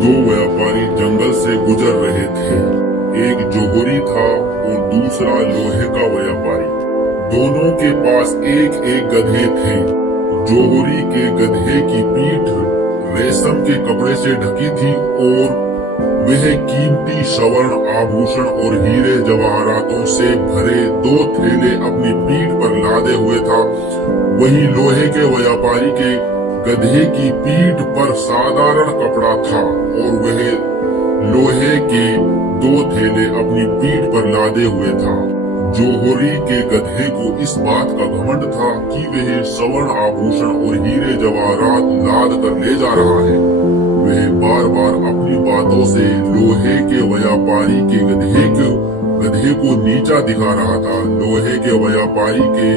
दो व्यापारी जंगल से गुजर रहे थे। एक जोहरी था और दूसरा लोहे का व्यापारी। दोनों के पास एक एक गधे थे। जोहरी के गधे की पीठ रेशम के कपड़े से ढकी थी और वह कीमती स्वर्ण आभूषण और हीरे जवाहरातों से भरे 2 थैले अपनी पीठ पर लादे हुए था। वहीं लोहे के व्यापारी के गधे की पीठ पर साधारण कपड़ा था और वह लोहे के 2 थैले अपनी पीठ पर लादे हुए था। जोहरी के गधे को इस बात का घमंड था कि वह स्वर्ण आभूषण और हीरे जवाहरात लाद कर ले जा रहा है। वह बार बार अपनी बातों से लोहे के व्यापारी के गधे को नीचा दिखा रहा था। लोहे के व्यापारी के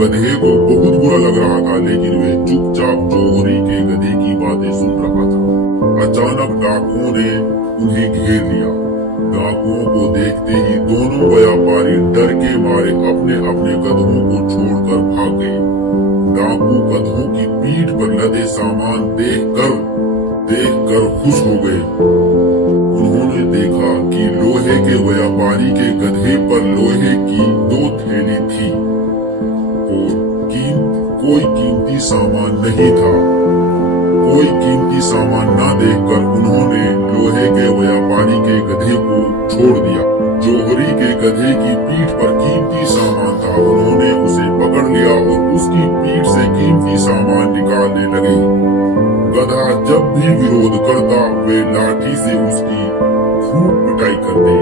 गधे को बहुत बुरा लग रहा था, लेकिन वह चुपचाप जोहरी के गधे की बातें सुन रहा था। अचानक डाकुओं ने उन्हें घेर लिया। डाकुओं को देखते ही दोनों व्यापारी डर के मारे अपने अपने गधों को छोड़कर भाग गए। डाकू गधों की पीठ पर लदे सामान देखकर खुश हो गए। उन्होंने देखा कि लोहे के व्यापारी के गधे पर लोहे की 2 थैली थी और कोई कीमती सामान नहीं था। कोई कीमती सामान न देखकर उन्होंने लोहे के व्यापारी के गधे को छोड़ दिया। जोहरी के गधे की पीठ पर कीमती सामान था। उन्होंने उसे पकड़ लिया और उसकी पीठ से कीमती सामान निकालने लगे। गधा जब भी विरोध करता वे लाठी से उसकी खूब पिटाई करते।